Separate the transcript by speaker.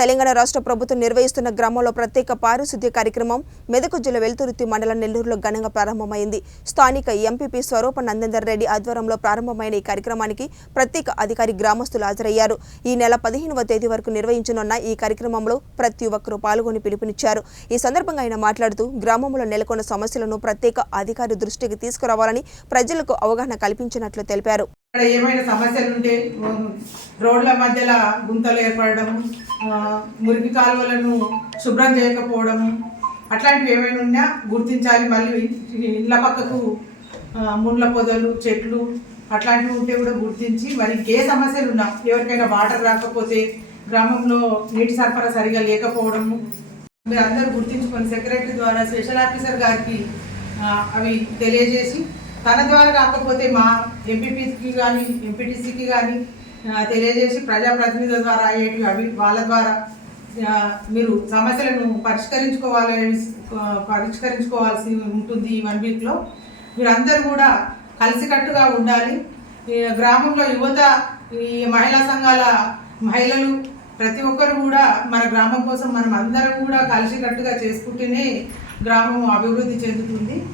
Speaker 1: తెలంగాణ రాష్ట్ర ప్రభుత్వం నిర్వహిస్తున్న గ్రామంలో ప్రత్యేక పారిశుద్ధ్య కార్యక్రమం మెదకు జిల్లా వెలుతురుతి మండలం నెల్లూరులో ఘనంగా ప్రారంభమైంది. స్థానిక ఎంపీపీ స్వరూప నందేందర్ రెడ్డి ఆధ్వర్యంలో ప్రారంభమైన ఈ కార్యక్రమానికి ప్రత్యేక అధికారి గ్రామస్తులు హాజరయ్యారు. ఈ నెల పదిహేనవ తేదీ వరకు నిర్వహించనున్న ఈ కార్యక్రమంలో ప్రతి ఒక్కరూ పాల్గొని పిలుపునిచ్చారు. ఈ సందర్భంగా ఆయన మాట్లాడుతూ గ్రామంలో నెలకొన్న సమస్యలను ప్రత్యేక అధికారి దృష్టికి తీసుకురావాలని ప్రజలకు అవగాహన కల్పించినట్లు తెలిపారు.
Speaker 2: ఇక్కడ ఏమైనా సమస్యలు ఉంటే రోడ్ల మధ్యలో గుంతలు ఏర్పడడం మురికి కాలువలను శుభ్రం చేయకపోవడము అట్లాంటివి ఏమైనా ఉన్నా గుర్తించాలి. మళ్ళీ ఇళ్ళ పక్కకు ముండ్ల పొదలు చెట్లు అట్లాంటివి ఉంటే కూడా గుర్తించి మరి ఏ సమస్యలు ఉన్నా ఎవరికైనా వాటర్ రాకపోతే గ్రామంలో నీటి సరఫరా సరిగా లేకపోవడము. మీరు అందరూ గుర్తించుకొని సెక్రటరీ ద్వారా స్పెషల్ ఆఫీసర్ గారికి అవి తెలియజేసి తన ద్వారా కాకపోతే మా ఎంపీపీకి కానీ ఎంపీటీసీకి కానీ తెలియజేసి ప్రజాప్రతినిధుల ద్వారా అయ్యేటివి అవి వాళ్ళ ద్వారా మీరు సమస్యలను పరిష్కరించుకోవాలని పరిష్కరించుకోవాల్సి ఉంటుంది ఈ వన్ వీక్లో. మీరందరూ కూడా కలిసికట్టుగా ఉండాలి. గ్రామంలో యువత ఈ మహిళా సంఘాల మహిళలు ప్రతి ఒక్కరు కూడా మన గ్రామం కోసం మనం అందరం కూడా కలిసికట్టుగా చేసుకుంటేనే గ్రామం అభివృద్ధి చెందుతుంది.